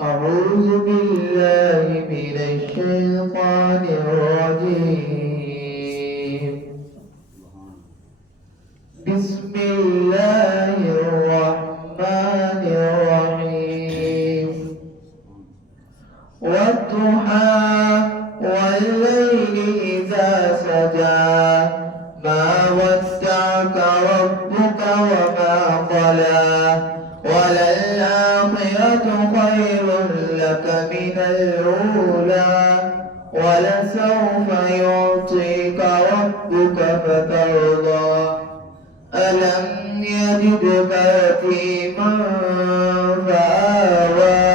أعوذ بالله من الشيطان الرجيم. بسم الله الرحمن الرحيم. والضحى والليل إذا سجى ما ودعك ربك وما قلى وللآخرة خير لك من الأولى ولسوف يعطيك ربك فترضى ألم يجدك يتيما فآوى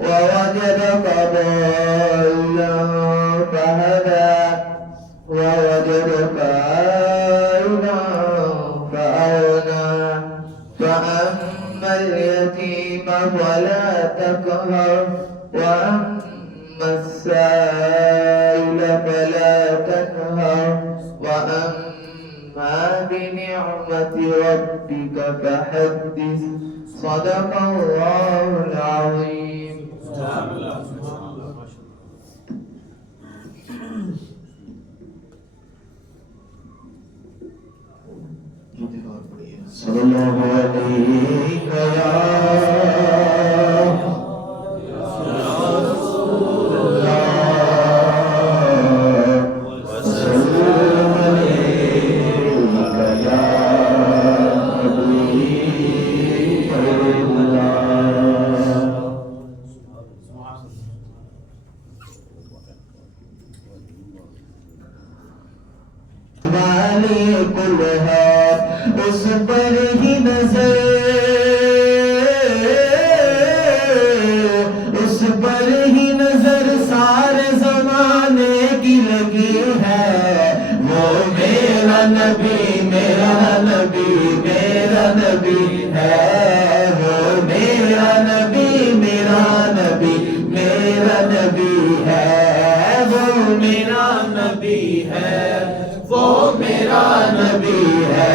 ووجدك ضالا فهدى ووجدك عائلا فأغنى فأما اليتيم فلا تقهر وأما السائل فلا تنهر وأما بنعمة ربك فحدث. صدق الله العظيم. صلی اللہ علیہ اس پر ہی نظر اس پر ہی نظر سارے زمانے کی لگی ہے. وہ میرا نبی میرا نبی میرا نبی ہے. وہ میرا نبی میرا نبی میرا نبی ہے. وہ میرا نبی ہے. وہ میرا نبی ہے.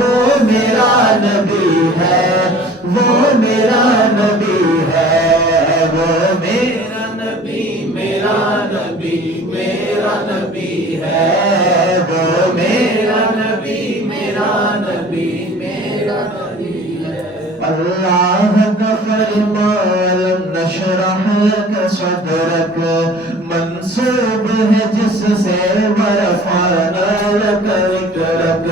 وہ میرا نبی ہے. وہ میرا نبی ہے. وہ میرا نبی میرا نبی میرا نبی ہے. وہ میرا نبی میرا نبی میرا نبی ہے. اللہ کا فرمان نشرح لك صدرك منصوب ہے جس سے ورفعنا لك ذکرك.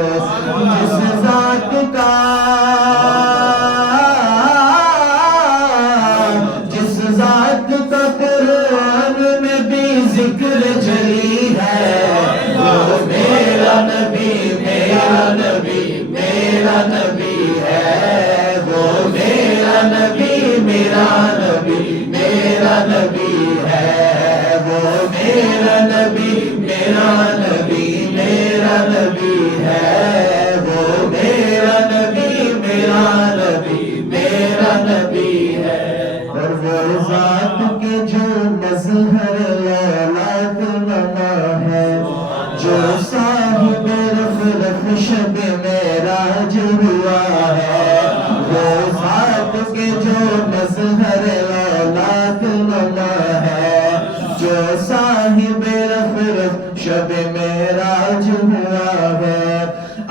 جس ذات کا قرآن میں بھی ذکر جلی ہے. وہ میرا نبی میرا نبی میرا نبی ہے. وہ میرا نبی میرا نبی میرا نبی ہے. وہ میرا نبی میرا نبی میرا نبی ہے. وہ میرا نبی میرا نبی میرا نبی ہے. اور وہ ذات کے جو مظہر اولاد نما ہے جو صاحب رفرف شب معراج ہوا ہے. وہ ذات کے جو مظہر اولاد نما ہے جو صاحب رفرف شب معراج ہوا ہے.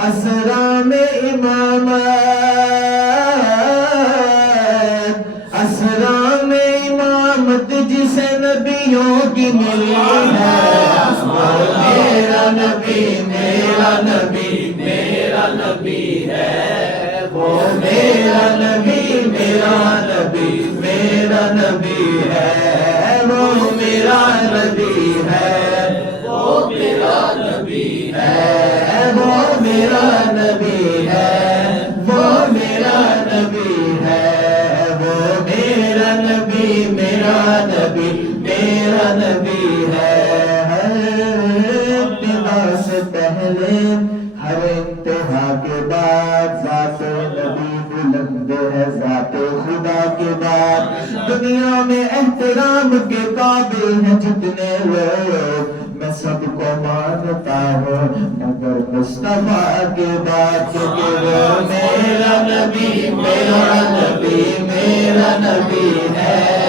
اسرا میں امامت اسرا میں امامت جسے نبیوں کی ملی ہے. وہ میرا نبی میرا نبی میرا نبی ہے. وہ میرا نبی میرا نبی میرا نبی ہے. وہ میرا نبی ہے. وہ میرا نبی ہے. وہ میرا نبی ہے. وہ میرا نبی ہے. وہ میرا نبی میرا نبی میرا نبی ہے. ہر ابتدا سے پہلے ہر انتہا کے بعد ذات نبی بلند ہے. ذات خدا کے بعد دنیا میں احترام کے قابل ہیں جتنے لوگ. میں سب کو مانتا ہوں مگر مصطفیٰ کے بعد. کیونکہ وہ میرا نبی میرا نبی میرا نبی ہے.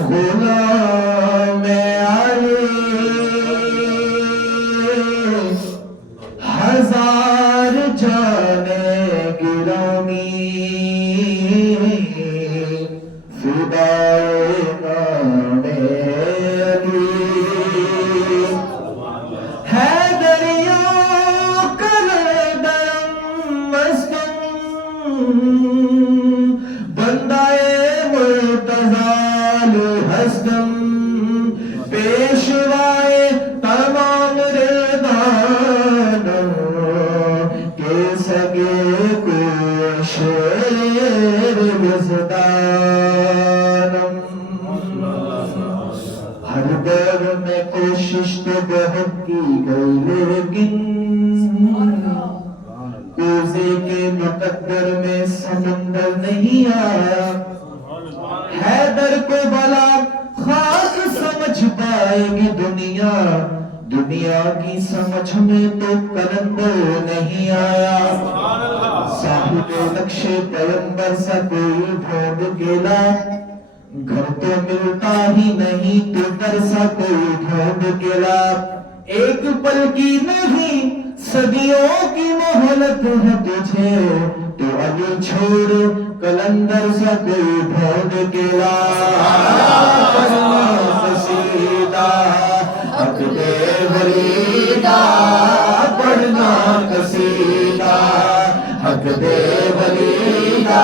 غلام علی ہزار جانے گرامی فدائے نام علی حیدریوں کردم مستم بندائے مرتضی ہستم پیشوائے تمام ردانم کے سگے کو شیر گزدانم ہر دور میں کوشش تو بہت کی گئی لیکن کوزے کے مقدر میں سمندر نہیں آیا حیدر کو بلا خاک سمجھ پائے گی دنیا دنیا کی سمجھ میں تو کلندر نہیں آیا صاحب نقش پیغمبر سا کوئی ڈھونڈ گلا گھر تو ملتا ہی نہیں تو در سا کوئی ڈھونڈ گلا ایک پل کی نہیں صدیوں کی مہلت ہے تجھے تو علی چھوڑ کلندر سا کوئی ڈھونڈ گلا پڑھنا قصیدہ حق دے ولیدہ پڑھنا قصیدہ حق دے ولیدہ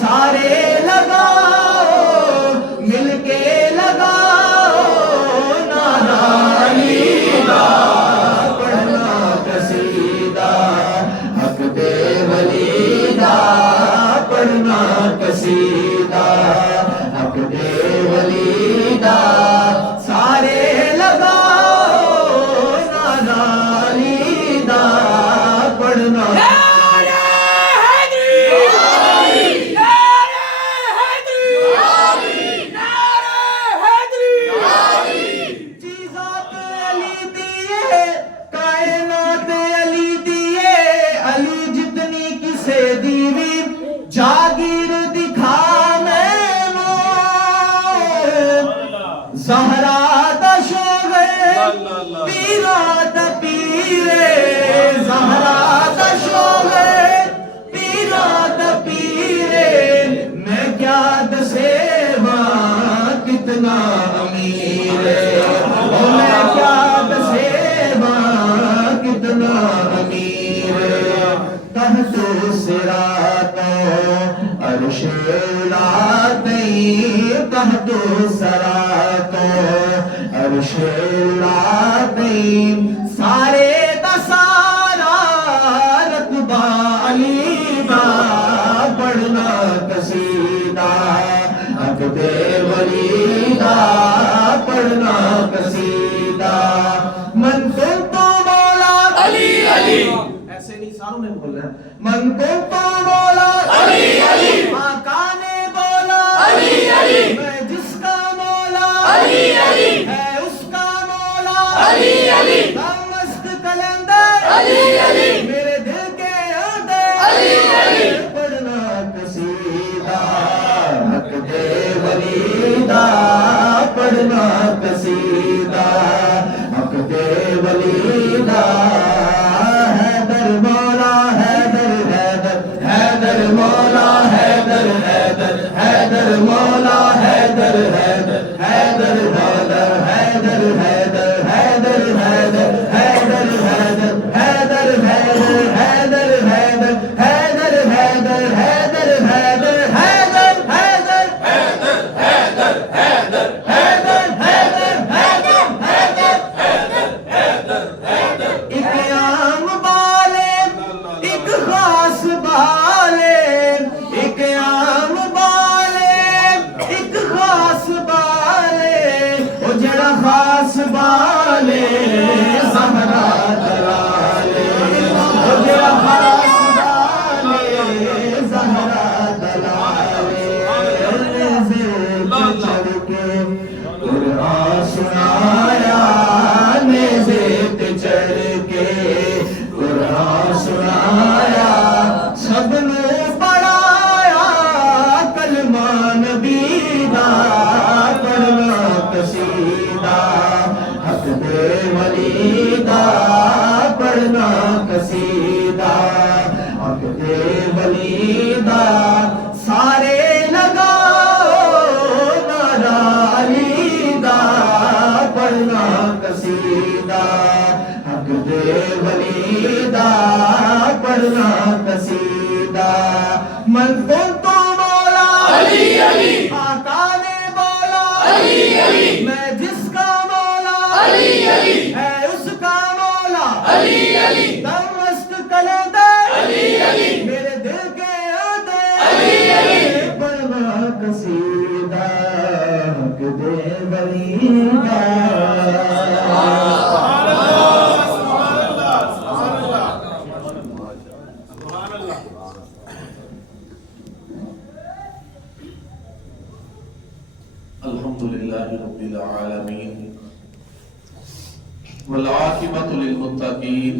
سارے لگاؤ مل کے لگاؤ نعرہ علی دا پڑھنا قصیدہ حق دے ولیدہ پڑھنا قصیدہ حق دے ولیدہ سارے لگاؤ نعرہ علی دا پڑھنا جاگیر دکھا میں زہرا دا شوغے پیرا دا پیرے زہرا دا شوغے پیرا دا پیرے میں کیا دسیوا کتنا امیر میں کیا دسیوا کتنا امیر تحت صراط عرش لاتی تحت صراط عرش لاتی سارے دا سارا رتبہ علی دا پڑھنا قصیدہ حق دے ولیدہ پڑھنا قصیدہ من کنت مولا علی علی ایسے نہیں ساروں نے بولنا ہے من کنت مولا علی علی آقا نے بولا علی علی میں جس کا مولا علی علی ہے اس کا مولا علی علی مست کلندر علی علی میرے دل کے اندر علی علی پڑھنا قصیدہ حق دے ولیدہ پڑھنا قصیدہ حق دے ولیدہ حیدر مولا حیدر حیدر حیدر مولا حیدر حیدر حیدر مولا حیدر حیدر حیدر حیدر حیدر حیدر حیدر حیدر حیدر حیدر حیدر حیدر حیدر حیدر حیدر حیدر حیدر حیدر خاص بالے زہرا دلالے جڑا خاص بالے زہرا دلالے نیزے چڑھ کے قرآن سنایا نیزے چڑھ کے قرآن سنایا سب نے پڑھایا کلمہ نبی دا حق دے ولی دا پڑھنا قصیدہ حق دے ولی دا سارے لگاؤ نعرہ علی دا پڑھنا قصیدہ حق دے ولی دا پڑھنا قصیدہ من کنتو مولا علی علی آقا نے بولا علی علی میں جس کا مولا علی علی ہے اس کا مولا علی علی دمست کلندر علی علی میرے دل کے آدھے علی علی پڑھنا قصیدہ حق دے ولی دا الحمدللہ رب العالمین والعاقبۃ للمتقین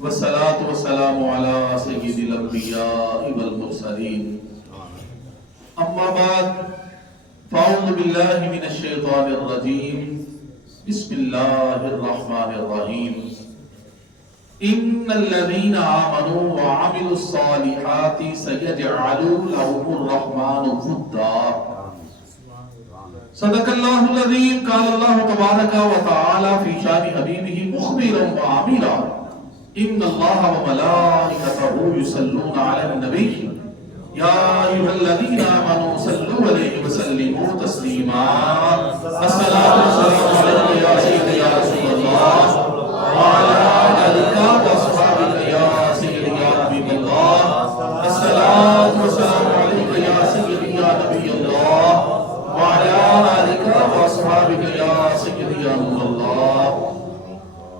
والصلاة والسلام علی سید الانبیاء والمرسلین اما بعد فاعوذ باللہ من الشیطان الرجیم بسم اللہ الرحمن الرحیم ان الذین آمنوا وعملوا الصالحات سیجعل لهم الرحمن ودا صدق اللہ العظیم قال اللہ تبارک و تعالی فی شان حبیبہ مخبرا وعاملا ان اللہ وملائکتہ یصلون علی النبی یا ایھا الذین آمنوا صلوا علیہ وسلموا تسلیما الصلاۃ والسلام علیک یا سیدی یا رسول اللہ وعلی آلک واصحابک یا سیدی یا حبیب اللہ الصلاۃ والسلام علیک یا سیدی یا نبی اللہ وعلى آلك وأصحابك يا سيدي يا نور اللہ.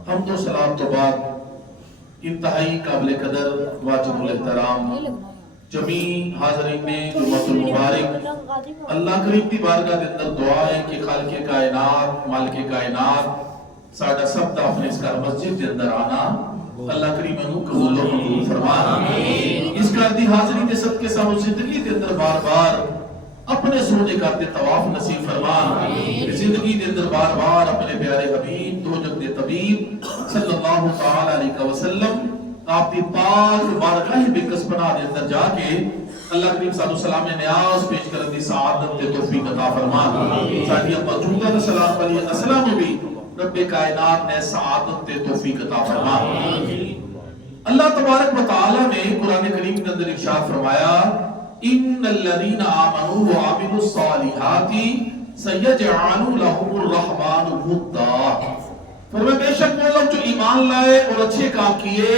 حمد و سلام تو بعد انتہائی قابل قدر واجب الاحترام جمیع حاضرین نے جمعۃ المبارک اللہ کریم دی بارگاہ دے اندر دعا ہے کہ خالق کائنات مالک کائنات ساڈا سب دا اپنے اس گھر مسجد دے اندر آنا اللہ کریم انہوں قبول و منظور فرمائے. اس گھر دی حاضری دے صدقے سانو زندگی دے اندر بار بار اپنے سونے کرتے طواف نصیب فرمان زندگی دے اندر بار بار اپنے پیارے حبیب دو جگ دے طبیب صلی اللہ تعالی علیہ وسلم آپ دی پاک بارگاہ بکس بنا دے اندر جا کے اللہ کریم صلی اللہ علیہ وسلم نیاز پیش کرنے دی سعادت دے توفیق عطا فرمان. ساڈی موجودہ سلام علیہ السلام بھی رب کائنات نے سعادت دے توفیق عطا فرمان. اللہ تبارک و تعالی نے قرآن کریم کے اندر ارشاد فرمایا ان الذین آمنوا وعملوا الصالحات سیجعل لهم الرحمن ودا. فرمایا بے شک وہ لوگ جو ایمان لائے اور اچھے کام کیے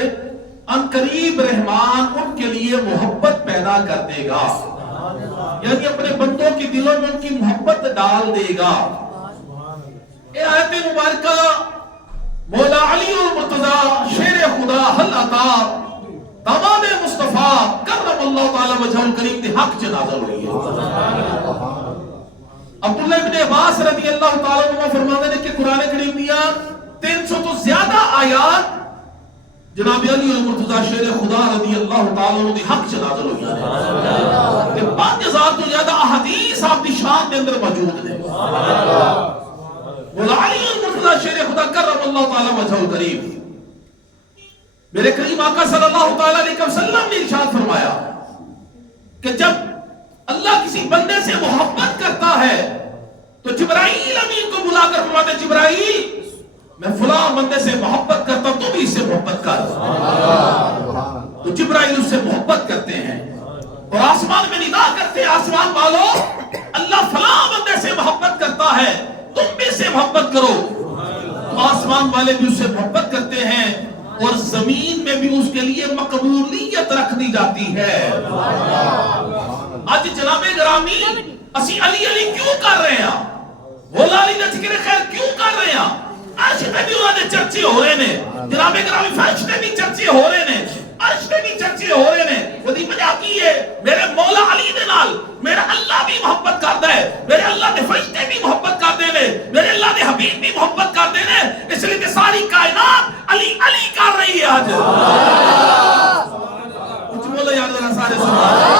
ان قریب رحمان ان کے لیے محبت پیدا کر دے گا, یعنی اپنے بندوں کے دلوں میں ان کی محبت ڈال دے گا. یہ آیت مبارکہ مولا علی المرتضی شیر خدا حل عطا داماد مصطفیٰ کرم اللہ تعالی وجہ الکریم دی حق چ نازل ہوئی ہے. عبداللہ ابن عباس رضی اللہ تعالی عنہ فرماتے ہیں کہ قرآن کریم دیا 300 تو زیادہ آیات جناب علی المرتضی شیر خدا رضی اللہ تعالی عنہ دی حق چ نازل ہوئی ہیں کہ 5000 تو زیادہ احادیث آپ دی شان دے اندر موجود ہیں. مولا علی المرتضی شیر خدا کرم اللہ تعالی وجہ الکریم میرے کریم آقا صلی اللہ تعالی علیہ وسلم نے ارشاد فرمایا کہ جب اللہ کسی بندے سے محبت کرتا ہے تو جبرائیل امین کو بلا کر فرماتے جبرائیل میں فلاں بندے سے محبت کرتا ہوں تو بھی اس سے محبت کر. تو جبرائیل اس سے محبت کرتے ہیں اور آسمان میں ندا کرتے ہیں آسمان والو اللہ فلاں بندے سے محبت کرتا ہے تم بھی اس سے محبت کرو. تو آسمان والے بھی اس سے محبت کرتے ہیں اور زمین میں بھی اس کے لیے مقبولیت رکھ دی جاتی ہے. آج جناب گرامی اسی علی علی کیوں کر رہے ہیں, مولا علی دا ذکر خیر کیوں کر رہے ہیں؟ عرش پہ بھی انہوں نے چرچے ہو رہے ہیں, جناب گرامی فرش پہ بھی چرچے ہو رہے ہیں, عرش پہ بھی چرچے ہو رہے ہیں. وہی وجہ کی ہے میرے مولا علی دے نال میرا اللہ بھی محبت کرتا ہے, میرے اللہ دے فرشتے بھی محبت کرتے ہیں, میرے اللہ دے حبیب بھی محبت کرتے ہیں. اس لیے کہ ساری کائنات علی علی کر رہی ہے. آج کچھ بولے یاد ذرا سارے سبحان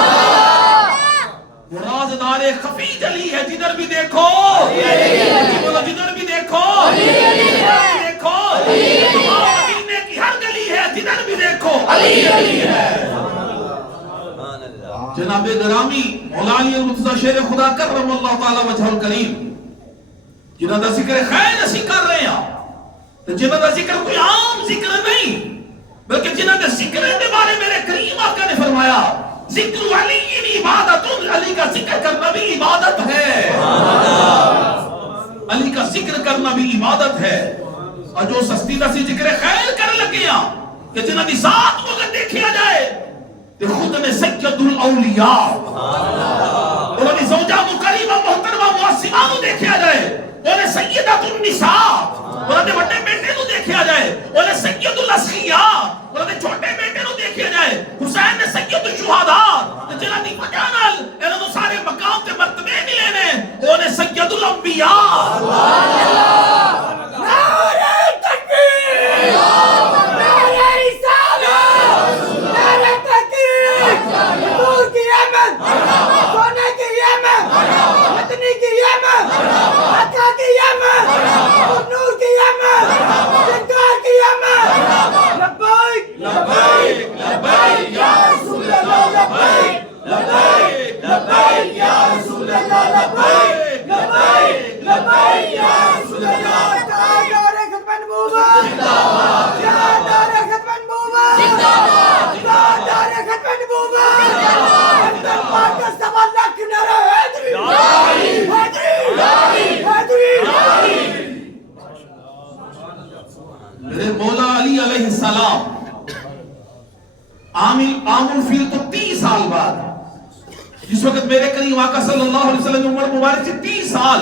مرازدار خفی جلی ہے جدھر بھی دیکھو, جدھر بھی دیکھو علی علی ہے۔ جناب گرامی مولا علی المرتضی شیر خدا کرم اللہ تعالی وجہ الکریم جنہاں دا ذکر خیر اسی کر رہے ہیں، تو جنہاں دا ذکر کوئی عام ذکر نہیں بلکہ جنہاں دا ذکر دے بارے میرے کریم آقا نے فرمایا ذکر علی عبادت، علی کا ذکر کرنا بھی عبادت ہے، علی کا ذکر کرنا بھی عبادت ہے۔ اور جو سستی دسی ذکر خیر کر لگیا کہ جنہاں دی ذات کو اگر دیکھیا جائے کہ خود میں سید الاولیاء انہوں نے زوجہ مکرمہ محترمہ معصمہ کو دیکھیا جائے، انہوں نے سیدۃ النساء انہوں نے بڑے بیٹے کو دیکھیا جائے، انہوں نے سید الاسقیاء انہوں نے چھوٹے بیٹے کو دیکھیا جائے، حسین نے سید الشہداء جنہاں دی وجہ نال انہوں نے سارے مقام تے مرتبے ملے نے، انہوں نے سید الانبیاء نعرہ تکبیر نعرہ رسالت نعرہ تحقیق نور کی احمد سونے کی احمد مدنی کی احمد عطا کی احمد نور کی احمد جنگار کی احمد لبیک لبیک لبیک یا رسول اللہ لبیک لبیک لبیک یا رسول اللہ لبیک لبیک لبیک یا رسول اللہ میرے مولا علی علیہ السلام عام الفیل تو 30 سال بعد، جس وقت میرے کریم آقا صلی اللہ علیہ وسلم عمر مبارک سے 30 سال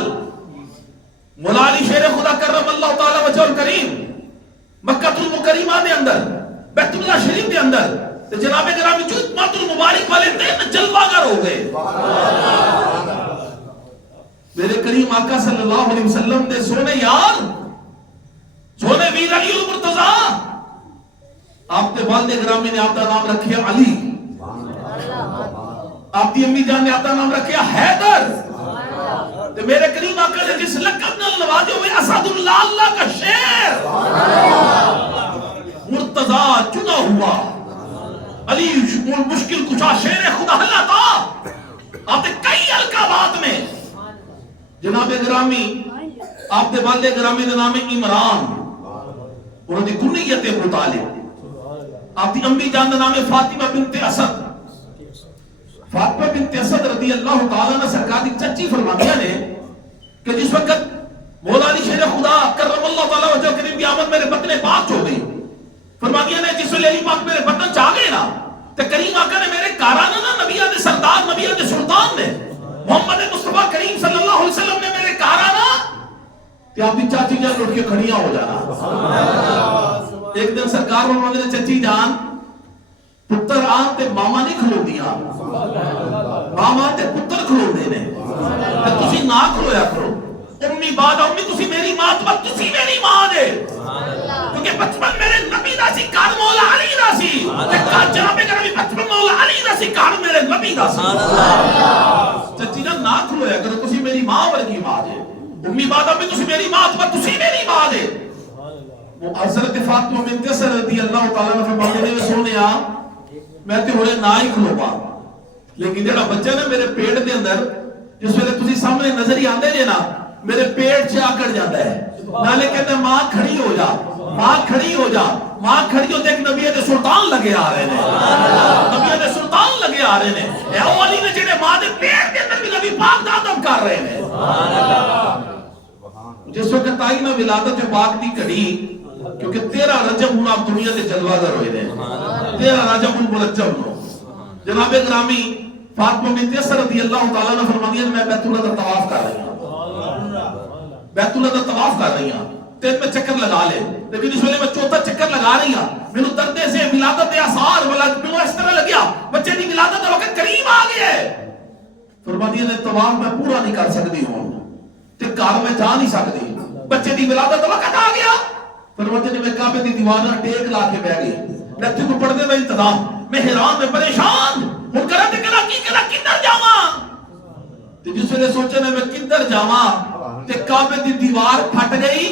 مولا علی شیر خدا کرم اللہ تعالی وجہ الکریم مکہ المکرمہ دے اندر بیت اللہ شریف دے اندر جناب گرامی جمعۃ المبارک والے دن جلوہ گر ہو گئے۔ میرے کریم آقا صلی اللہ علیہ وسلم دے سونے یار سونے ویر علی المرتضی آپ کے والد گرامی نے آپ کا نام رکھیا علی، آپ کی امی جان نے آپ کا نام رکھیا حیدر، تو میرے کریم آقا نے جس لقب نال نوازے ہوئے اسد اللہ اللہ کا شیر مرتضی چنا ہوا علی مشکل کشا شیر خدا اللہ تھا۔ آپ نے کئی القابات میں جناب گرامی آپ کے والد گرامی کے نام عمران، انہوں نے کنیت ابو طالب، آپ کی امی جان کا نام فاطمہ بنت اسد، فاطمہ بنت اسد رضی اللہ تعالیٰ عنہ سرکار کی چچی فرمایا نے کہ جس وقت مولا علی شیر خدا کرم اللہ تعالیٰ وجہ کریم کی آمد میرے بطن پاک ہو گئی، فرمایا نے جس وقت علی پاک میرے بطن چاہ گئے نا تو کریم آقا نے میرے کارانا نا نبیہ دے سردار نبیہ دے سلطان نے محمد مصطفیٰ کریم صلی اللہ علیہ وسلم نے میرے کارانا کہ آپ کی چاچی جان لوٹ کے کھڑیاں ہو جانا۔ ایک دن سرکار فرماتے نے چچی جان پتر آن تے ماما نہیں کھلو دیا، ماما تے پتر کھلو دے نے، تسی نہ کھلویا کرو، امی بعد امی تسی میری ماں تو تسی میری ماں دے، کیونکہ بچپن میرے نبی دا سی کار مولا علی دا سی، جناب گرامی بچپن مولا علی دا سی کار میرے نبی دا سی۔ چچی جان نہ کھلویا کرو، تسی میری ماں ورگی ماں دے، امی بعد امی تسی میری ماں تو تسی میری ماں دے۔ وہ حضرت فاطمہ بنت اسد رضی اللہ تعالیٰ عنہ فرماتے ہیں سونیا میں تے ہوئے نہ ہی کھلوا، لیکن جڑا بچہ نے میرے پیٹ دے اندر جس ویلے تسی سامنے نظر ہی آندے جے نا میرے پیٹ سے آکڑ جاتا ہے، نالے کہتے ہیں ماں کھڑی ہو جا، ماں کھڑی ہو جا، ماں کھڑی ہو، دیکھ نبی دے سلطان لگے آ رہے ہیں، نبی دے سلطان لگے آ رہے ہیں، اے اولی نے جڑے ماں دے پیٹ دے اندر بھی نبی پاک دادم کر رہے ہیں۔ جس وقت آئی نا ولادت پاک دی کڑی، کیونکہ 13 رجب ہوں آپ دنیا دے جلوہ گر ہوئے دیں، 13 رجب ہوں مرجب ہوں۔ جناب گرامی فاطمہ بنت اسد رضی اللہ تعالیٰ عنہ فرماتی ہے میں بیت اللہ کا طواف کر رہی ہوں، بیت اللہ کا طواف کر رہی ہوں، 3 میں چکر لگا لے، لیکن اس ویلے میں 4تھا چکر لگا رہی ہوں، میں نے دردے سے ولادت آثار میں اس طرح لگیا بچے دی ولادت کا وقت قریب آ گیا ہے۔ فرماتی ہے طواف میں پورا نہیں کر سکتی ہوں، تے گھر میں جا نہیں سکتی، بچے دی ولادت کا وقت آ گیا۔ فرماتے ہیں میں کعبے دی دیوار ٹیک لا کے بیٹھ گئی، میں تجھے پڑھنے کا انتظام، میں حیران میں پریشان ہوں، کرا تے کلا کی کلا کدھر جاواں، تے جس ویلے سوچے میں کدھر جاواں تے کعبے دی دیوار پھٹ گئی،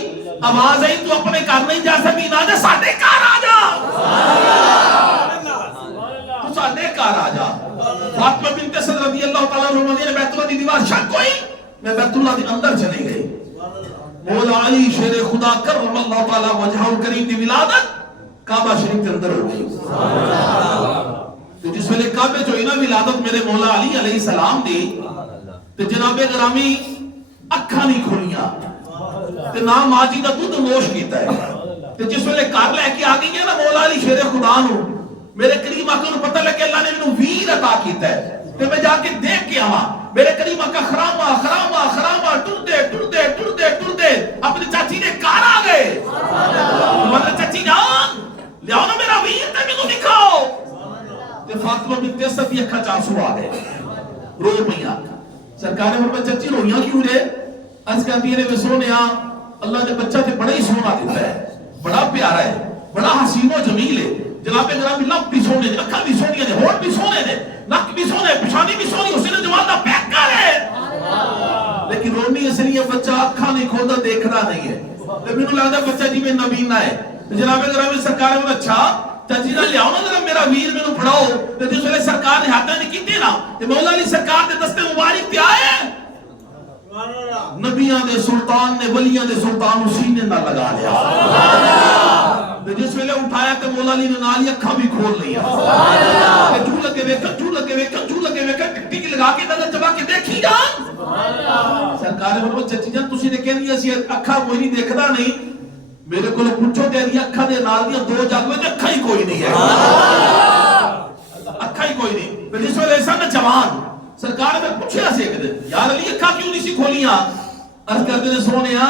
آواز آئی تو اپنے گھر نہیں جا سکی، نہ جا ساڈے گھر آ جا۔ ساڈے گھر آ جا. فاطمہ بنت اسد رضی اللہ تعالیٰ عنہ نے بیت اللہ دی دیوار شک ہوئی, میں بیت اللہ کے اندر چلی گئی. مولا علی شیر خدا کرم اللہ تعالیٰ وجہہ الکریم دی ولادت کعبہ شریف کے اندر ہو گئی. تو جس ویلے کعبے جو نا ولادت میرے مولا علی علیہ السلام دی تے جناب گرامی اکھاں نہیں کھلیاں تے نہ ماں جی دا دودھ نوش کیتا ہے. تے جس ویلے گھر لے کے آ گئی ہے نا مولا علی شیر خدا نو, میرے کریم آقا نو پتہ لگے اللہ نے مینوں ویر عطا کیتا ہے تے میں جا کے دیکھ کے آواں. میرے کریم آقا خراما خراما خراما ٹردے ٹردے ٹردے ٹردے اپنی چاچی دے گھر آ گئے. مطلب چاچی جان لیاؤ نا میرا ویر تے مینوں دکھاؤ. تے فاطمہ بنت اسد دی اکھاں چ آنسو آ گئے, رو پئیاں. سرکار نے فرمایا چچی رویاں کیوں نے؟ عرض کرتی ہے سونیا اللہ نے بچہ تے بڑا ہی سونا دیتا ہے, بڑا پیارا ہے, بڑا حسین و جمیل ہے. جناب گرامی لب بھی سونے نے, اکھاں بھی سونیاں نے, ہونٹ بھی سونے نے, نک بھی سونے, پیشانی بھی سونی, حسین جمال دا پیکر ہے. لیکن رونی اس لیے بچہ اکھاں نہیں کھولدا, دیکھدا نہیں ہے. تے مینوں لگدا بچہ جی میں نبینا ہے. جناب گرامی سرکار نے اچھا چاچی نہ لیاؤ نا ذرا میرا ویر مینوں پڑھاؤ. تے جس ویلے سرکار نے ہاتھاں نہیں کیتے نا تے مولا علی سرکار دے دستے مبارک تے آئے, نبیاں دے سلطان نے ولیاں دے سلطان سینے نہ لگا لیا. تے جس ویلے اٹھایا تے مولا علی نے نال اکھاں بھی کھول لیا. تے جو لگے وے کنجو لگے وے کنجو لگے وے ٹک لگا کے نظر چبا کے دیکھی جان. سرکار نے فرمایا چچی جان تسی نے کہندی اسی اکھاں کوئی نہیں دیکھدا نہیں, میرے کو پوچھو تیری اکھاں دے نال دیاں دو جگ وچ اکھاں ہی کوئی نہیں ہے, اکھاں ہی کوئی نہیں. تے جس ویلے سن جوان سرکار نے پوچھیا سی ایک دن یار علی اکھاں کیوں نہیں سی کھولیاں؟ عرض کرتے نے سونیا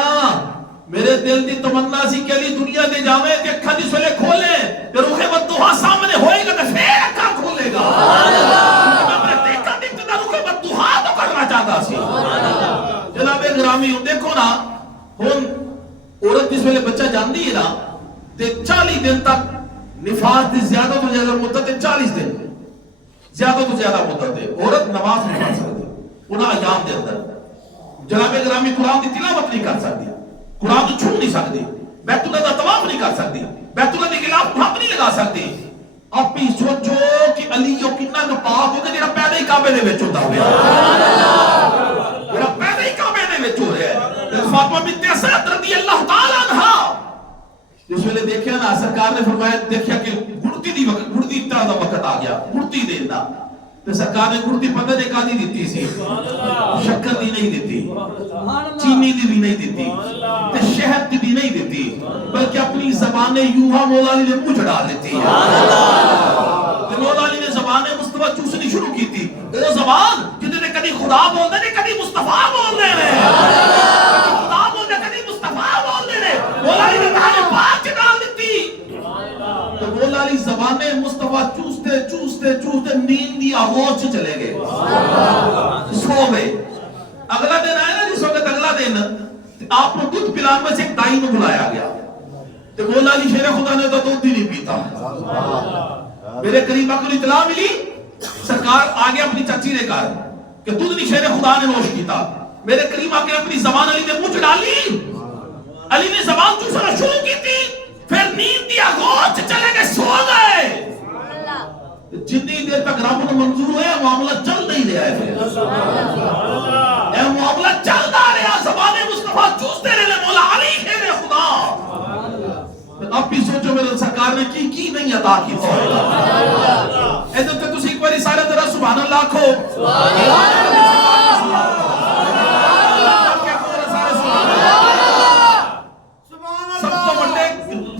میرے دل دی تمنا سی کہ علی دنیا دے جاوے تے اکھاں جس ویلے کھولے تے روح بدوہا سامنے ہوئے گا تے پھر اکھاں کھولے گا. میں اپنے دیکھا دیکھتے دا روح بدوہا تو کرنا چاہتا سی. جناب گرامی دیکھو نا ہن عورت جس ویلے بچہ جاندی ہے نا تے 40 دن تک نفاس دی زیادہ تو زیادہ مدت ہے, 40 دن زیادہ تو زیادہ مدت ہے. عورت نماز نہیں پڑھ سکتی انہاں ایام دے اندر. جناب گرامی قرآن دی تلاوت نہیں کر سکتی, قرآن تو چھو نہیں سکتی, بیت اللہ دا طواف نہیں کر سکتی, بیت اللہ کے خلاف ہاتھ نہیں لگا سکتی. آپ بھی سوچو کہ علی جو کتنا کا پاک ہوگا جڑا پیدا ہی کعبے دے وچ ہوندا ہویا, جڑا پیدا ہی کعبے دے وچ ہو رہا ہے. فاطمہ بنت اسد رضی اللہ تعالی عنہا جس ویلے دیکھیا نا سرکار نے فرمایا دیکھیا کہ گڑتی دی وقت گڑتی طرح دا وقت آ گیا, گڑتی دینا. تے سرکار نے گڑتی پتہ دے کا دی دتی سی, شکر دی نہیں دتی, چینی دی بھی نہیں دتی, تے شہد دی بھی نہیں دتی, بلکہ اپنی زبان یوہا مولا علی نے منہ چڑھا دیتی. تے مولا علی نے زبان مصطفیٰ چوسنی شروع کی تھی, وہ زبان جتے نے کدی خدا بول دے نے کدی مصطفیٰ بول دے نے, کدی خدا بول دے کدی مصطفیٰ بول دے نے. مولا علی نے کہا پاک چڑھا دیتی. تو مولا علی زبان مصطفیٰ چوستے چوستے چوستے نیند دی آغوش چلے گئے, سو گئے. اگلا دن آئے نا جس وقت اگلا دن آپ کو دودھ پلان میں سے ایک دائی میں بلایا گیا. تو مولا علی شیر خدا نے تو دودھ ہی نہیں پیتا. میرے قریب کو اطلاع ملی, سرکار آگے اپنی چچی نے کہا کہ دودھ نہیں شیر خدا نے نوش کیتا. میرے قریب آگے اپنی زبان علی نے منہ ڈالی, علی نے زبان چوسنا شروع کی تھی, پھر نیند دی آغوش چلے گئے, سو گئے. جتنی دیر تک رب نے منظور ہویا معاملہ چل نہیں رہا ہے, اے معاملہ چلتا رہا, زبان مصطفیٰ چوستے رہے مولا علی شیر خدا. اب بھی سوچو میرے سرکار نے کی نہیں عطا کی. ادھر تک تسی ایک باری سارے ذرا سبحان اللہ کھو.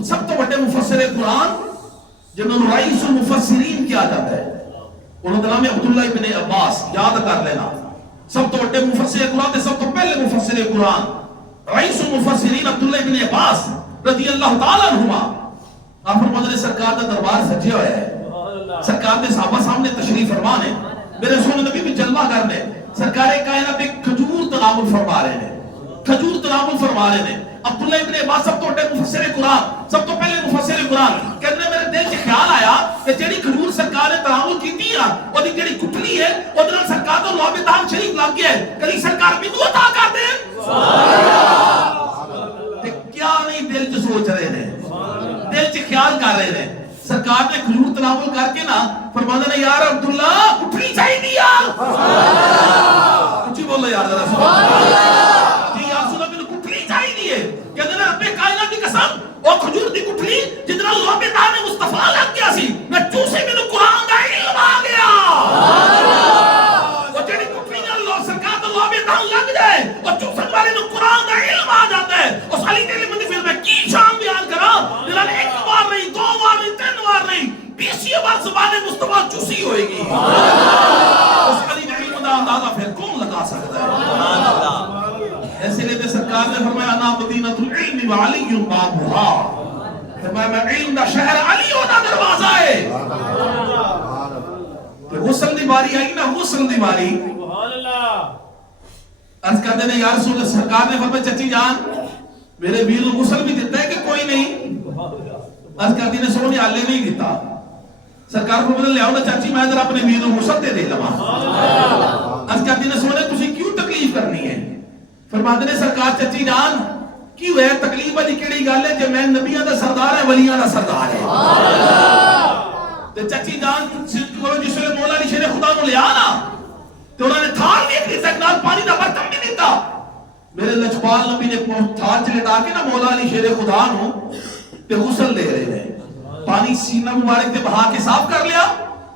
سب تو بڑے مفسر قرآن جنہوں نے رئیس المفسرین کیا جاتا ہے, انہوں نے نام ہے عبداللہ ابن عباس, یاد کر لینا. سب تو بڑے مفسر قرآن تھے, سب تو پہلے مفسر قرآن رئیس المفسرین عبداللہ ابن عباس رضی اللہ تعالیٰ عنہما. آپ فرماتے ہیں سرکار کا دربار سجیا ہوا ہے, سرکار نے صحابہ سامنے تشریف فرمان ہے, میرے رسول نبی بھی جلوہ کرنے, سرکار کائنات ایک کھجور تناول فرما رہے ہیں, کھجور تناول فرما رہے ہیں. عبداللہ ابن عباس سب تو بڑے مفسر قرآن, سب تو پہلے مفسر قرآن, کہنے میرے دل سے خیال آیا کہ جیڑی کھجور سرکار نے تناول کی تھی اور دی جیڑی کٹلی ہے اور دنال سرکار تو لوہ دان شریف لگ گیا ہے, کلی سرکار بھی دو عطا کر دیں. کیا نہیں دل سے سوچ رہے ہیں, دل سے خیال کر رہے ہیں. سرکار نے کھجور تناول کر کے نا فرماتے ہیں یار عبداللہ اٹھنی چاہیے یار کچھ بولو یار ذرا سبحان اللہ جی یا رسول اللہ میں اٹھنی چاہیے کہتے ہیں رب کائنات کی قسم اور کھجور دی کٹھلی جتنا لوبے دان مصطفیٰ لگ گیا سی میں چوسے میں قرآن دا علم آ گیا وہ جڑی کٹھلی نال لو سرکار دا لوبے دان لگ جائے اور چوسن والے نو قرآن دا علم آ جاتا ہے اس علی دے علم دی پھر میں کی شان بیان کرا جنہاں نے ایک بار نہیں دو بار نہیں تین بار نہیں 20 بار زبان مصطفیٰ چوسی ہوئے گی اس علی دے علم دا اندازہ پھر کون لگا سکتا ہے ایسے لئے سرکار نے فرمایا انا مدینہ العلم وعلی بابها فرمایا میں علم دا شہر علی ہونا دروازہ ہے غسل دی باری آئی نا غسل دی باری عرض کر دینے یا رسول اللہ سرکار نے فرمایا چچی جان میرے ویر غسل بھی دیتا ہے کہ کوئی نہیں عرض کر دینے سونی آلے نہیں دیتا سرکار کو بدل لے آؤ نا چاچی میں ادھر اپنے ویر غسل دے دے لما عرض کر دینے سونے تُسی کیوں تکلیف کرنی ہے فرماتے نے سرکار چچی جان کیوں ہے تکلیف والی کیڑی گل ہے کہ میں نبیوں دا سردار ہے ولیاں دا سردار ہے تے چچی جان جس ویلے مولا علی شیر خدا نو لیا نا تے انہوں نے تھال بھی ایک تک نال پانی دا برتن بھی دیتا میرے لجپال نبی نے تھال چ لٹا کے نا مولا علی شیر خدا نو تے غسل دے رہے ہیں پانی سینہ مبارک تے بہا کے صاف کر لیا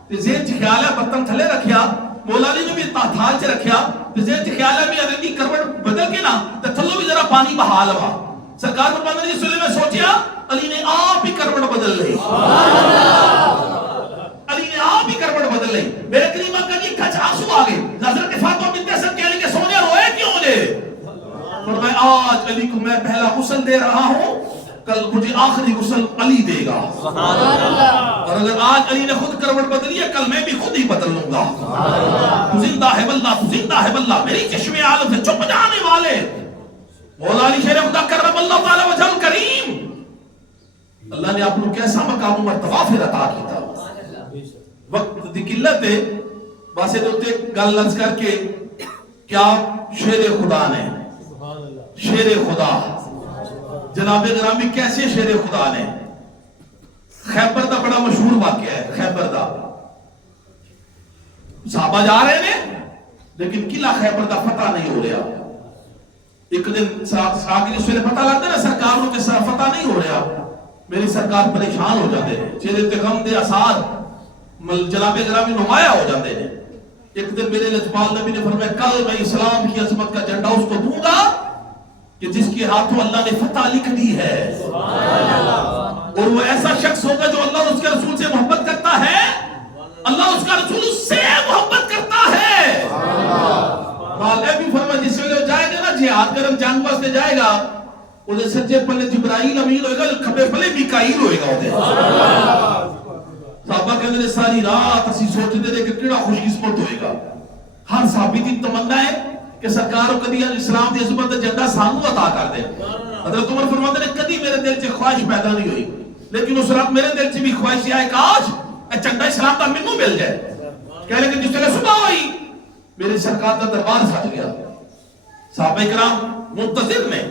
تے ذہن چ خیال ہے برتن تھلے رکھیا مولا علی نے بھی تھال چ رکھیا ذہن چ خیال ہے بھی اگر دی کروٹ بدل کے نا تے تھلو بھی ذرا پانی بہا لوا سرکار فرماتے ہیں جس ویلے میں سوچیا علی نے آپ ہی کروٹ بدل لئی علی نے آپ ہی کروٹ بدل لئی میرے کریم کا یہ کچھ آنسو آ گئے حضرت فاطمہ بنت اسد کہنے کے سونے روئے کیوں لے فرمایا آج علی کو میں پہلا غسل دے رہا ہوں کل مجھے آخری غسل علی دے گا اور اگر آج علی نے خود کروٹ بدلی ہے کل میں بھی خود ہی بدل لوں گا تو زندہ ہے واللہ تو زندہ ہے واللہ میری چشم عالم سے چھپ جانے والے مولا علی شیر خدا کرم اللہ تعالی وجہ کریم اللہ نے آپ کو کیسا مقام و مرتبہ پھر عطا کیتا وقت دی قلت ہے باسے دوتے گل لنز کر کے کیا شیر خدا نے شیر خدا جناب گرامی کیسے شیر خدا نے خیبر دا بڑا مشہور واقعہ ہے خیبر دا صحابہ جا رہے ہیں لیکن قلعہ خیبر دا فتح نہیں ہو رہا ایک دن آگے اس ویلے پتہ لگتا ہے نا سرکار کے ساتھ فتح نہیں ہو رہا میری سرکار پریشان ہو جاتے ہیں چہرے تے غم دے اثار جناب گرامی نمایاں ہو جاتے ہیں ایک دن میرے لجپال نبی نے فرمایا کل میں اسلام کی عظمت کا جھنڈا اس کو دوں گا کہ جس کے ہاتھوں اللہ نے فتح لکھ دی ہے اور وہ ایسا شخص ہوگا جو اللہ اس کے رسول سے محبت کرتا ہے اللہ اس کا رسول اس سے محبت کرتا ہے مالے بھی فرمایا جس ویلے جائے گا نا جہاد کرم جنگ واسطے جائے گا انہیں سجے پلے جبرائیل امین ہوئے گا کھبے پلے میکائیل ہوئے گا انہیں صحابہ کہنے نے ساری رات اسی سوچتے تھے کہ کیڑا خوش قسمت ہوئے گا ہر صحابی دی تمنا ہے کہ سرکار و کدی اسلام دی عظمت دا جھنڈا سانو عطا کر دے حضرت عمر فرماتے ہیں کدی میرے دل سے خواہش پیدا نہیں ہوئی لیکن اس رات میرے دل سے بھی خواہش آئے کاش جھنڈا اسلام کا منو مل جائے کہہ لے کہ جس طرح صبح ہوئی میرے سرکار کا دربار سج گیا صحابہ کرام منتظر میں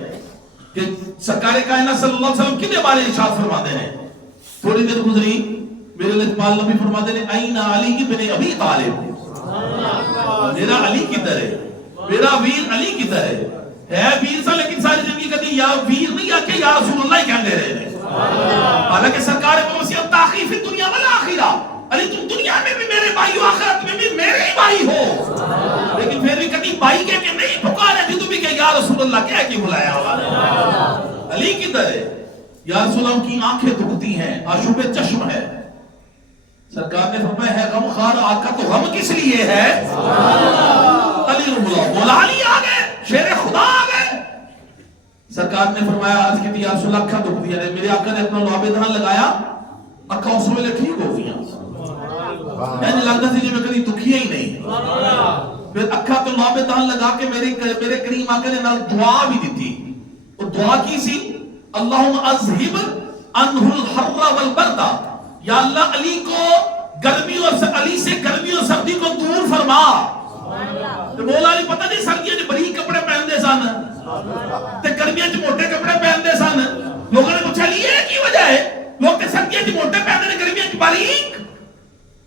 کہ سرکار کائنات صلی اللہ علیہ وسلم کنے بارے ارشاد فرماتے ہیں تھوڑی دیر گزری میرے لجپال نبی فرماتے ہیں این علی ابن ابی طالب میرا علی کدھر ہے میرا ویر علی کدھر ہے ویر سا لیکن ساری زندگی کہتی یا ویر نہیں یا کہ یا رسول اللہ ہی کہنے رہے ہیں حالانکہ سرکار کو مسیح تاخیر فی دنیا والآخرہ علی تم دنیا میں بھی میرے بھائی ہو آخرت میں بھی میرے ہی بھائی ہو لیکن پھر بھی کبھی بھائی کہہ کے نہیں پکارے جدو بھی کہ یا رسول اللہ کہہ کے بلایا ہوا علی کدھر ہے یا رسول اللہ کی آنکھیں دکھتی ہیں آشوب چشم ہے سرکار نے فرمایا ہے غم خار آقا تو غم کس لیے ہے علی رب اللہ مولا علی آگئے شیر خدا آگئے سرکار نے فرمایا آج کی یا رسول اللہ اکھا دکھ دیا میرے آقا نے اپنا لعاب دہن لگایا اکھا اس ویلے ٹھیک ہو گیا میں نے لگتا تھی جو میں کبھی دکھیا ہی نہیں پھر اکھا تو لعاب دہن لگا کے میرے کریم آقا نے نال دعا بھی دی تھی اور دعا کی سی اللہم اذہب انہ الحر والبرد یا اللہ علی کو گرمی اور علی سے گرمی اور سردی کو دور فرما تو مولا علی پتہ نہیں سردیاں جو بریک کپڑے پہنتے سن تے گرمیاں جو موٹے کپڑے پہنتے سن لوگوں نے پوچھا علی یہ کی وجہ ہے لوگ تے سردیاں جو موٹے پہنتے ہیں گرمیاں جو باریک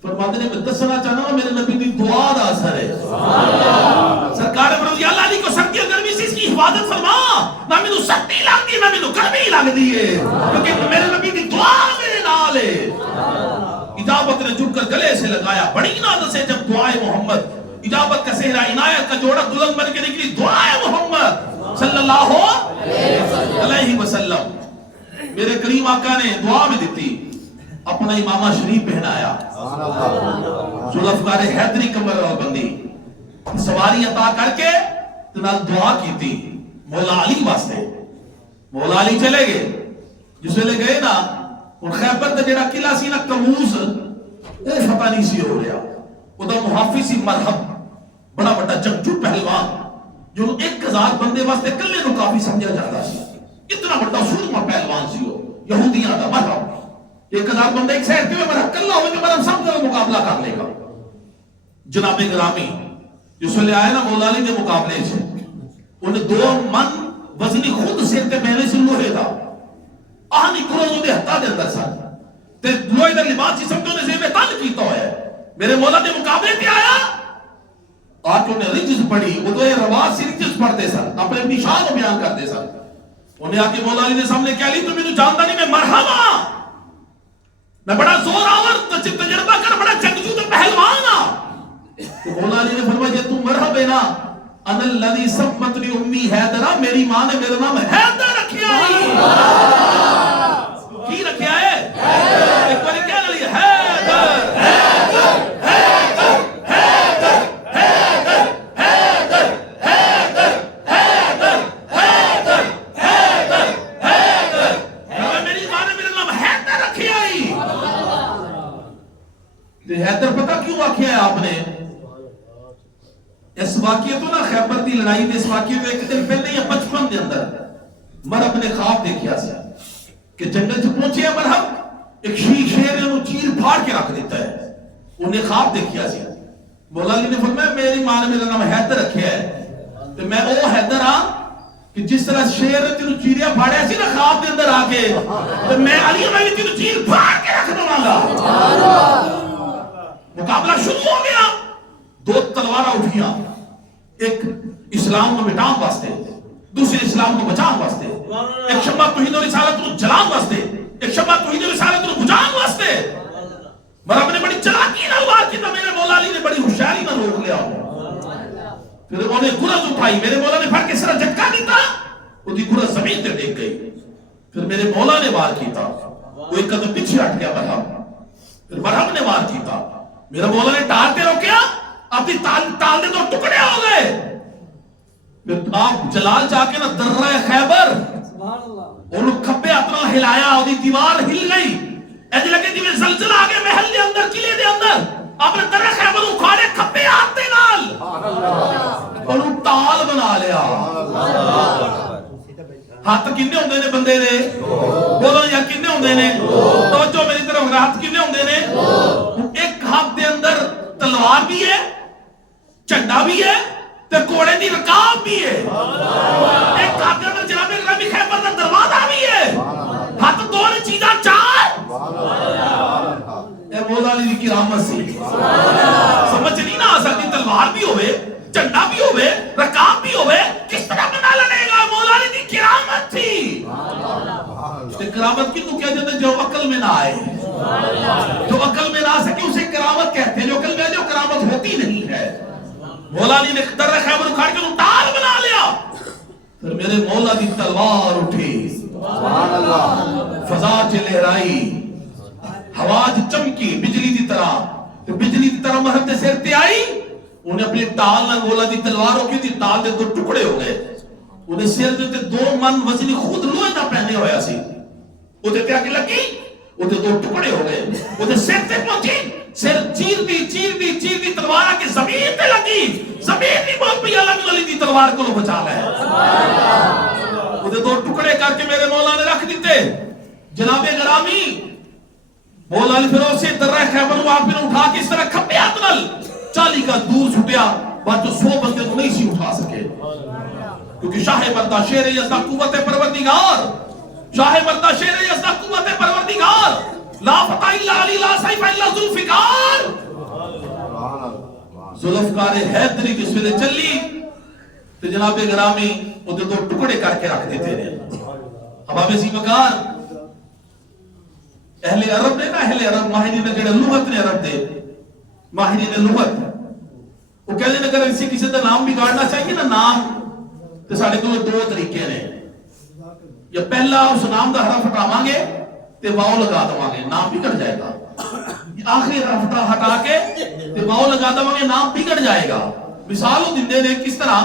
فرماتے ہیں میں دسنا چاہنا ہوں میرے نبی دی دعا دا اثر ہے سرکار رضی اللہ علیہ کو سردی گرمی سے اس کی حفاظت فرما نہ مینوں سردی لگدی نہ مینوں گرمی لگدی ہے کیونکہ میرے نبی دی دعا میرے نال ہے اجابت نے جھک کر گلے سے لگایا بڑی ناز سے جب دعائے محمد اجابت کا صحرا عنایت کا جوڑا دلہن بن کے نکلی دعائے محمد صلی اللہ علیہ وسلم میرے کریم آقا نے دعا میں دیتی اپنا امامہ شریف پہنایا ذوالفقار حیدری کمر اور بندی سواری عطا کر کے تنال دعا کی تھی مولا علی واسطے مولا علی چلے گئے جس ویلے گئے نا ان خیبر دا جڑا قلعہ سی نا کموز وہ فتح نہیں سی ہو رہا وہ دا محافظ سی مرحب بڑا بڑا جنگجو پہلوان جو 1000 بندے واسطے کلے نو کافی سمجھا جاتا سی اتنا بڑا سورما پہلوان سی ہو یہودیاں دا مرحب 1000 بندے ایک سائڈ کے مرحب کلہ ہوئے کہ مرحب سب کا مقابلہ کر لے گا جناب گرامی جس ویلے آئے نا مولا علی دے مقابلے سے انہیں 2 من وزنی خود سیر تے پہنے سے لوہے دا آہنی کروزوں دے ہتا دے اندر ساتھ تے لوہے دا لباس سی سمجھو نے زیبے تن کیتا ہے میرے مولا دے مقابلے تے آیا آج انہیں رجز پڑھی وہ تو رواز سی رجز پڑھتے سن اپنے نشان کو بیان کرتے سن انہیں آکے مولا علی دے سامنے کیا لی تو میں تو جانتا نہیں میں مرحبا میں بڑا زور آور تجربہ کر بڑا جنگجو تے پہلوان تو مولا علی نے فرمایا کہ تو مرحب ہے نا ان الذی سمتنی امی حیدرہ میری ماں نے میرا نام حیدر رکھیا ہے کی رکھیا ہے ایک بار کیا لئی حیدر حیدر حیدر حیدر حیدر حیدر حیدر حیدر حیدر حیدر حیدر میری ماں نے میرا نام حیدر رکھیا ہے حیدر پتہ کیوں رکھیا ہے آپ نے اس واقعے تو نا خیبر دی لڑائی دے اس واقعے تو ایک دن پہلے یا 55 دے اندر مرحب نے خواب دیکھیا سی کہ جنگل سے پہنچے ہیں مرحب ایک شیر انہوں چیر پھاڑ کے رکھ دیتا ہے انہیں خواب دیکھیا سی مولا علی نے فرمایا میری ماں نے میرا نام حیدر رکھیا ہے تو میں او حیدر ہاں کہ جس طرح شیر تینوں چیریا پھاڑیا سی نا خواب دے اندر آ کے تو میں علی میں تینوں چیر پھاڑ کے رکھ دوں گا مقابلہ شروع ہو گیا 2 تلواریں اٹھیاں ایک اسلام کو مٹان واسطے دوسری اسلام کو بچان واسطے ایک شمع توحید و رسالت کو جلان واسطے ایک شمع توحید و رسالت کو بجان واسطے مرحب نے بڑی چلاکی نہ وار کی تو میرے مولا علی نے بڑی ہوشیاری نہ روک لیا پھر انہوں نے گرز اٹھائی میرے مولا نے پھڑ کے سرا جھٹکا دیتا وہ دی گرز زمین تے ڈگ گئی پھر میرے مولا نے وار کیتا وہ ایک قدم پیچھے ہٹ گیا مرحب پھر مرحب نے وار کیتا میرا مولا نے ٹالتے روکیا اپنی تال دے تو ٹکڑے ہو گئے پھر آپ جلال جا کے نا درہ خیبر انہوں کھپے اپنا ہلایا اور دیوار ہل گئی ایسے لگے جی میں زلزلہ آگے محل دے اندر قلعے دے اندر اپنے درہ خیبر اکھاڑے کھپے آتے نال انہوں تال بنا لیا ہاتھ کنے ہوندے نے بندے نے بولو یا کنے ہوندے نے توجہ میری طرف ہاتھ کنے ہوندے نے ایک ہاتھ دے اندر تلوار بھی ہے چنڈا بھی ہے تے کوڑے دی رکاب بھی ہے ایک ہاتھ دے اندر جناب اکرام خیبر دا دروازہ بھی ہے ہاتھ 2 چیزاں 4 اے مولا علی کی رحمت سے سمجھ نہیں نہ آ سکتی تلوار بھی ہوئے چنڈا بھی ہوئے رکاب بھی ہوئے کس طرح بنا لڑے گا مولا علی دی کرامت تھی کرامت کی تو کیا جاتا ہے جو عقل میں نہ آئے جو عقل میں نہ آ سکے اسے کرامت کہتے ہیں جو عقل میں آئے جو کرامت ہوتی نہیں ہے مولا علی نے درہ خیبر اکھاڑ کے انہوں تال بنا لیا پھر میرے مولا دی تلوار اٹھی فضا چ لہرائی ہوا چمکی بجلی دی طرح بجلی دی طرح مرحب دے سر تے آئی انہیں اپنی ٹال نہ مولا دی تلوار ہو کی تھی ٹال دے 2 ٹکڑے ہو گئے انہیں سر دے 2 من وزنی خود لوہے دا پہنے ہویا سی وہ تے آگے لگی وہ تے 2 ٹکڑے ہو گئے وہ تے سر تے پہنچی سر چیر دی تلوار آ کے زمین تے لگی زمین نہیں بہت پہ اللہ علی دی تلوار کو بچا لے وہ تے 2 ٹکڑے کر کے میرے مولا نے رکھ دیتے جناب گرامی مولا علی پھر اسے درہ خیبر کو آپ نے اٹھا کے اس طرح کھپے ہاتھ نال 40 کا دور چھٹیا بات جو 100 بندے کو نہیں سی اٹھا سکے کیونکہ شاہ مردہ شیر یزدہ قوت پروردگار شاہ مردہ شیر یزدہ قوت پروردگار لا فتح الا علی لا سیف الا ذوالفقار ذوالفقار حیدری جس ویلے چلی تو جناب گرامی وہ دو ٹکڑے کر کے رکھ دیتے ہیں اب اسی مکان اہل عرب نے نا اہل عرب ماہرین جڑے لغت نے عرب دے ماہرین لغت وہ کہتے ہیں اگر اسی کسی کا نام بگاڑنا چاہیے نا نام تو ساڑھے دو طریقے نے یا پہلا اس نام کا حرف ہٹاواں گے تے واو لگا دواں گے نام بگڑ جائے گا آخری حرف ہٹا کے تے واو لگا دواں گے نام بگڑ جائے گا مثال دیندے نے کس طرح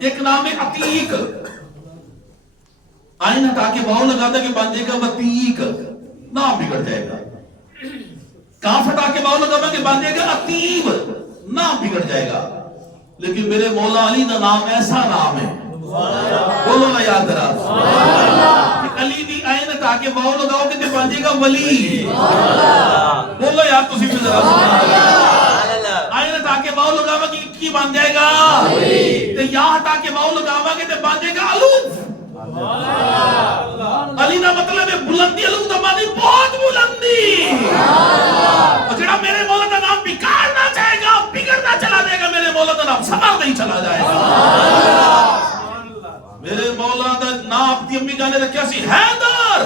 ایک نام ہے عتیق آئین ہٹا کے واو لگا دے کہ بن جائے گا وتیق نام بگڑ جائے گا کاف ہٹا کے واو لگا دے کہ بن جائے گا عتیب نام بگڑ جائے گا لیکن میرے مولا علی کا نام ایسا نام ہے بولو نا یاد ذرا علی دی عین ہٹا کے واو لگاؤ گے تے بن جائے گا ولی بولو یار تسی بھی ذرا عین ہٹا کے واو لگاوا گے کی بن جائے گا تے یا ہٹا کے واو لگاوا گے تے بن جائے گا الوف علی دا مطلب ہے بلندی الوف دا معنی بہت بلندی اور جڑا میرے مولا دا نام بگاڑنا چاہے گا بگڑنا چلا جائے گا میرے مولا دا نام سمر نہیں چلا جائے گا میرے مولا دا نام اپنی امی جانے رکھیا سی حیدر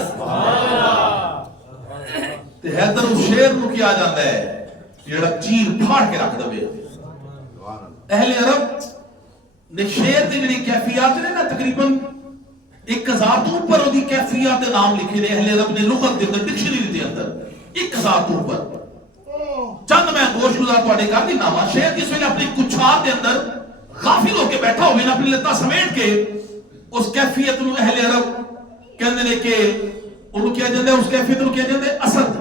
تے حیدر اس شیر نو کیا جاتا ہے جڑا چیر پھاڑ کے رکھ دے اہل عرب نے شیر دی جڑی کیفیات نے نا تقریباً 1000 تو اوپر دی کیفیات دے نام لکھے نے اہل عرب نے لغت دے اندر ڈکشنری دے اندر 1000 تو اوپر چند میں گوش گزار تواڈے کر دینا وا شیر جس ویلے اپنی کچھار دے اندر غافل ہو کے بیٹھا ہوئے نا اپنی لتا سمیٹ کے اس کیفیت نو اہل عرب کہندے نے کہ انہوں کیا جاندے اس کیفیت نو کیا جاندے اسد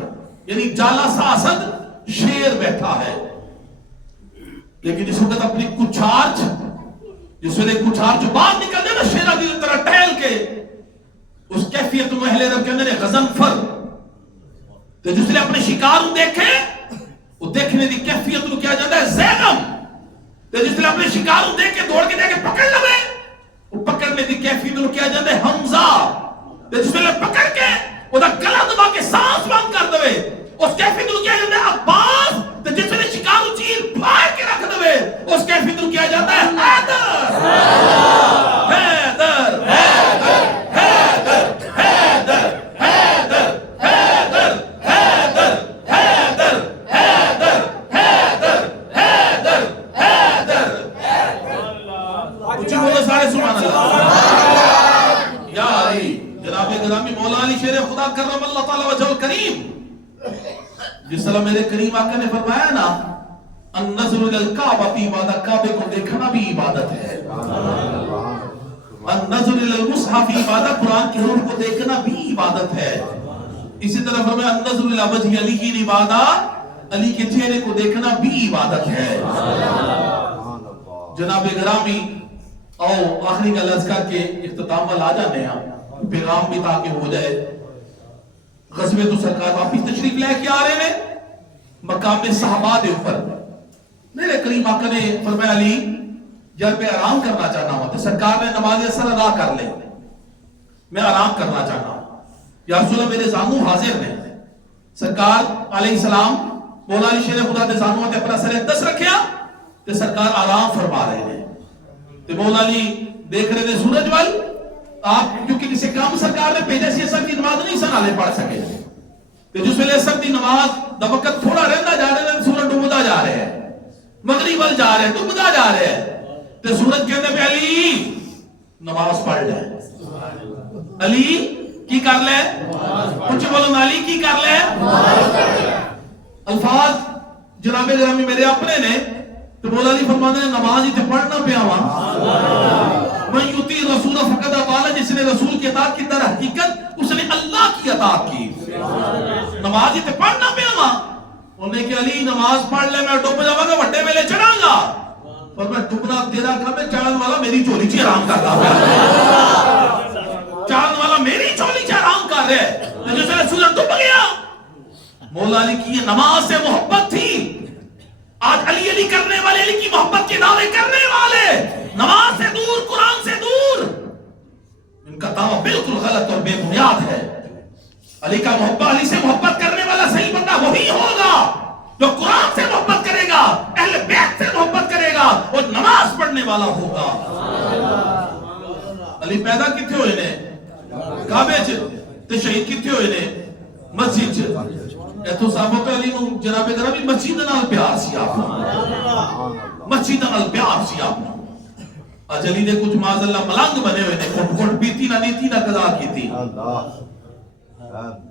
یعنی جالا سا اسد شیر بیٹھا ہے لیکن جس وقت اپنی کچھار جس ویلے کچھار جو باہر نکل دے نا شیرہ دی طرح ٹہل کے اس کیفیت نو اہل عرب کہندے نے غضنفر تو جس ویلے اپنے شکار نو دیکھے وہ دیکھنے دی کیفیت نو کیا جاتا ہے زیغم تو جس ویلے اپنے شکار نو دیکھ کے دوڑ کے جا کے پکڑ لوے وہ پکڑنے دی کیفیت نو کیا جاتا ہے حمزہ تو جس ویلے پکڑ کے وہ دا گلا دبا کے سانس بند کر دوے اس کیفیت نو کیا جاتا ہے عباس تو جس ویلے شکار نو چیر پھاڑ کے رکھ دوے اس کیفیت نو کیا جاتا ہے حیدر حیدر حیدر حیدر حیدر حیدر حیدر حیدر حیدر حیدر حیدر حیدر اچھی بولے سارے سبحان اللہ یا علی جناب گرامی مولا علی شیر خدا کرم اللہ تعالی وجہ الکریم جس طرح میرے کریم آقا نے فرمایا نا النظر الالکعبہ عبادت کعبے کو دیکھنا بھی عبادت ہے النظر الالمصحف عبادت قرآن کی حروف کو دیکھنا بھی عبادت ہے اسی طرح فرمایا النظر الوجہ علی کی عبادت علی کے چہرے کو دیکھنا بھی عبادت ہے جناب گرامی آؤ آخری کا لفظ کر کے اختتام والا آ جانے ہیں پیغام بھی تاکہ ہو جائے غزوے تو سرکار واپس تشریف لے کے آ رہے ہیں مقام صحابہ دے اوپر میرے کریم آقا نے فرمایا علی جب میں آرام کرنا چاہنا ہوں تو سرکار نے نماز اثر ادا کر لے میں آرام کرنا چاہنا ہوں یا رسول اللہ میرے زانو حاضر نے سرکار علیہ السلام مولا علی شیر خدا دے زانو تے اپنا سر دس رکھیا تے سرکار آرام فرما رہے ہیں تے مولا علی دیکھ رہے تھے سورج وال آپ کیونکہ کسی کام سرکار نے بھیجا سی اثر کی نماز نہیں سنالے پڑھ سکے تے جس ویلے اثر کی نماز دا وقت تھوڑا رہندا جا رہے ہیں سورج ڈوبدا جا رہے ہیں مغرب وال جا رہے ہیں ڈوبدا جا رہے ہیں تے سورج کہندے پہ علی نماز پڑھ لے علی کی کر لے کچھ بولو علی کی کر لے الفاظ جناب گرامی میرے اپنے نے تو مولا علی فرماتے ہیں نماز ہی تے پڑھنا پیا وا من یطیع رسول فقد اطاع جس نے رسول کی اطاعت کی در حقیقت اس نے اللہ کی اطاعت کی نماز ہی تے پڑھنا پیا وا انہیں کہ علی نماز پڑھ لے میں ڈوب جاواں گا وڈے ویلے چڑھاں گا پر میں ڈوبنا تیرا کام ہے چڑھن والا میری چولی چ آرام کرتا ہے چڑھن والا میری چولی چ آرام کر رہا ہے جس نے سورج ڈوب گیا مولا علی کی یہ نماز سے محبت تھی آج علی علی کرنے والے علی کی محبت کے دعوے کرنے والے نماز سے دور قرآن سے دور ان کا دعویٰ بالکل غلط اور بے بنیاد ہے علی کا علی سے محبت کرنے والا صحیح بندہ وہی ہوگا جو قرآن سے محبت کرے گا، اہل بیت سے محبت کرے گا اور نماز پڑھنے والا ہوگا۔ علی پیدا کتنے ہوئے نے؟ کعبے چ، تے شہید کتنے ہوئے نے؟ مسجد چ۔ ایتھوں صاحب علی نو جناب گرامی مسجد نال پیار سی آپ مسجد نال پیار سی آپ اج علی نے کچھ معاذ اللہ ملنگ بنے ہوئے نے، کٹ کٹ پیتی نہ نیتی نہ قضا کیتی،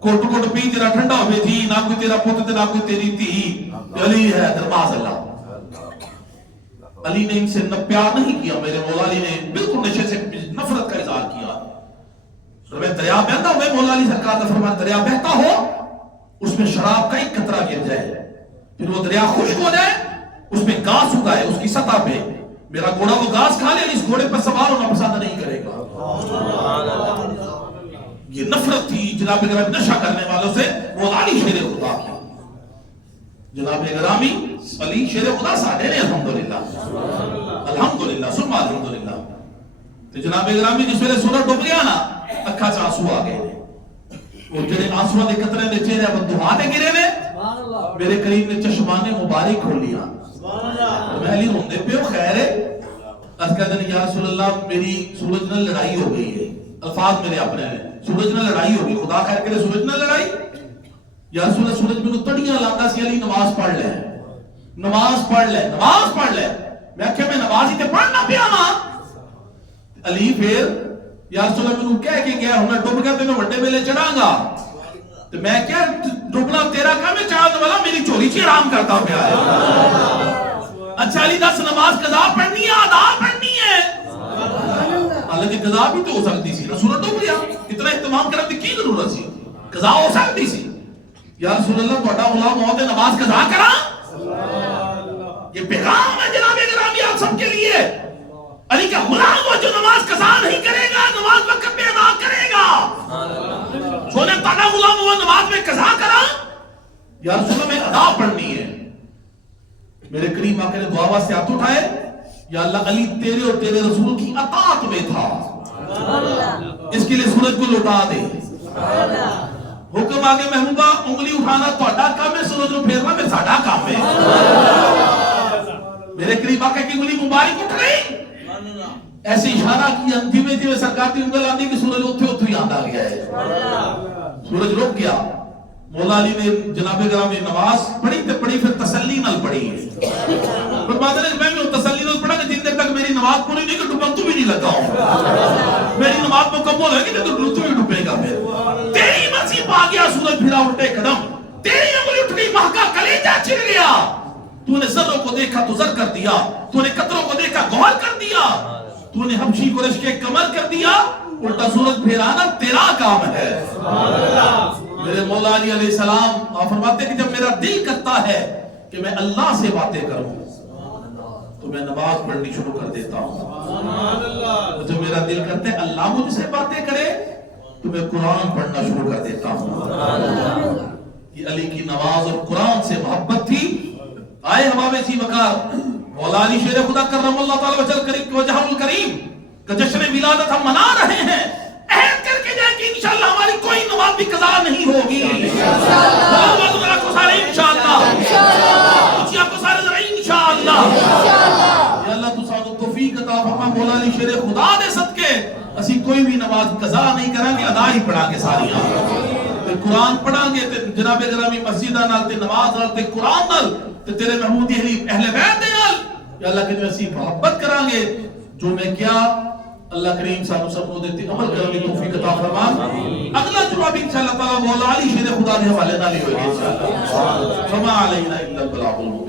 کٹ کٹ پی تیرا ٹھنڈا ہوئے تھی، نہ کوئی تیرا پوت تے نہ کوئی تیری تھی، علی ہے درماز اللہ۔ علی نے ان سے نہ پیار نہیں کیا، میرے مولا علی نے بالکل نشے سے نفرت کا اظہار کیا۔ میں دریا بہتا ہوئے مولا علی سرکار کا فرمان دریا بہتا ہو اس میں شراب کا ایک قطرہ گر جائے، پھر وہ دریا خشک ہو جائے، اس میں گھاس اگائے، اس کی سطح پہ میرا گھوڑا وہ گھاس کھا لے، اس گھوڑے پر سوار ہونا پسند نہیں کرے گا۔ یہ نفرت تھی جناب گرامی نشہ کرنے والوں سے۔ مولا علی شیر خدا کی، جناب گرامی علی شیر خدا ساڑھے نے الحمدللہ الحمدللہ ثم الحمدللہ۔ تو جناب گرامی جس ویلے سورج ڈوب گیا نا، اکھا چ آنسو آ گئے، اور جڑے آنسو دے قطرے دے چہرے پر دعا تے گرے نے، میرے کریم نے چشمان مبارک کھول لیا۔ میں علی روندے پیو خیر ہے، عرض کہتے ہیں یا رسول اللہ میری سورج نال لڑائی ہو گئی ہے، الفاظ میرے اپنے ہیں، سورج نال لڑائی ہو گئی، خدا خیر کرے سورج نال لڑائی، یا رسول اللہ سورج میں تڑیاں لاتا سی، علی نماز پڑھ لے نماز پڑھ لے نماز پڑھ لے۔ میں کہ میں نماز ہی تے پڑھنا پیا نا۔ علی پھر یا رسول اللہ میں کہہ کے گیا ہوں میں ڈوب گیا تو میں وڈے ویلے چڑھاں گا، تو میں کیا ڈوبنا تیرا کام ہے، چاہتا والا میری چوری چی آرام کرتا پیا ہے۔ اچھا علی 10 نماز قضا پڑھنی ہے ادا پڑھنی ہے؟ حالانکہ قضا بھی تو ہو سکتی سی، رسول اللہ ڈوب گیا، اتنا اہتمام کرنے کی ضرورت سی، قضا ہو سکتی سی۔ یا رسول اللہ تہاڈا غلام موت نماز قضا کرا؟ یہ پیغام ہے جناب گرامی آپ سب کے لیے، علی کا غلام وہ جو نماز قضا نہیں کرے گا، نماز وقت پہ ادا کرے گا۔ سونے تہاڈا غلام وہ نماز میں قضا کرا؟ یا رسول اللہ میں ادا پڑھنی ہے۔ میرے کریم آقا نے دعا واسطے ہاتھ اٹھائے، یا اللہ علی تیرے اور تیرے رسول کی اطاعت میں تھا، اس کے لیے سورج کو لوٹا دے۔ حکم آگے محبوبہ انگلی اٹھانا تہاڈا کام ہے، سورج کو پھیرنا میں ساڈا کام ہے۔ میرے قریب آقا کی انگلی مبارک اٹھ گئی، ایسے اشارہ کیا دھیمے دھیمے سرکار کی انگل آندی کہ سورج اتھے ہی آندا گیا ہے، سورج رک گیا۔ مولا علی نے جناب گرامی نماز پڑھی تے پڑھی، پھر تسلی نال پڑھی ہے۔ فرماتے ہیں میں بھی تسلی نال پڑھا کہ جن دیر تک میری نماز پوری نہیں کہ ڈوبن تو بھی نہیں لگا ہوں، میری نماز مکمل ہے کہ تو ڈوب تو بھی ڈوبے گا۔ پھر تیری مرضی پا گیا، سورج پھرا الٹے قدم، تیری انگلی اٹھ گئی، مہکا کلیجہ چھن گیا۔ تو نے ذروں کو دیکھا تو زر کر دیا، تو نے قطروں کو دیکھا گوہر کر دیا، تو نے حبشی قریش کے کمر کر دیا، الٹا سورج پھیرانا تیرا کام ہے۔ میرے مولا علی علیہ السلام آپ فرماتے ہیں کہ جب میرا دل کرتا ہے کہ میں اللہ سے باتیں کروں تو میں نماز پڑھنی شروع کر دیتا ہوں، جب میرا دل کرتا ہے اللہ مجھ سے باتیں کرے تو میں قرآن پڑھنا شروع کر دیتا ہوں۔ یہ علی کی نماز اور قرآن سے محبت تھی۔ آئے ہمارے سی وقار مولا علی شیر خدا کرم اللہ تعالی وجہ الکریم کا جشن ولادت ہم منا رہے ہیں، عہد کر کے جائیں کہ انشاءاللہ ہماری کوئی نماز بھی قضا نہیں ہوگی انشاءاللہ، یا اللہ تو سانو توفیق عطا فرما۔ مولا علی شیر خدا دے صدقے اسی کوئی بھی نماز قضا نہیں کریں گے، ادا ہی پڑھا گے ساریاں، تے قرآن پڑھا گے، تے جناب گرامی مسجدہ نال تے نماز نال تے قرآن نال تے تیرے محمودی اہل بیت دے نال یا اللہ کے اسی محبت کریں گے جو میں کیا اللہ کریم سانو سب کو دیتے عمل کرنے کی توفیق عطا فرما۔ اگلا جمعہ بھی انشاءاللہ تعالی مولا علی شیر خدا کے حوالے نال ہی ہوگی انشاءاللہ۔ فما علینا الا البلاغ المبین۔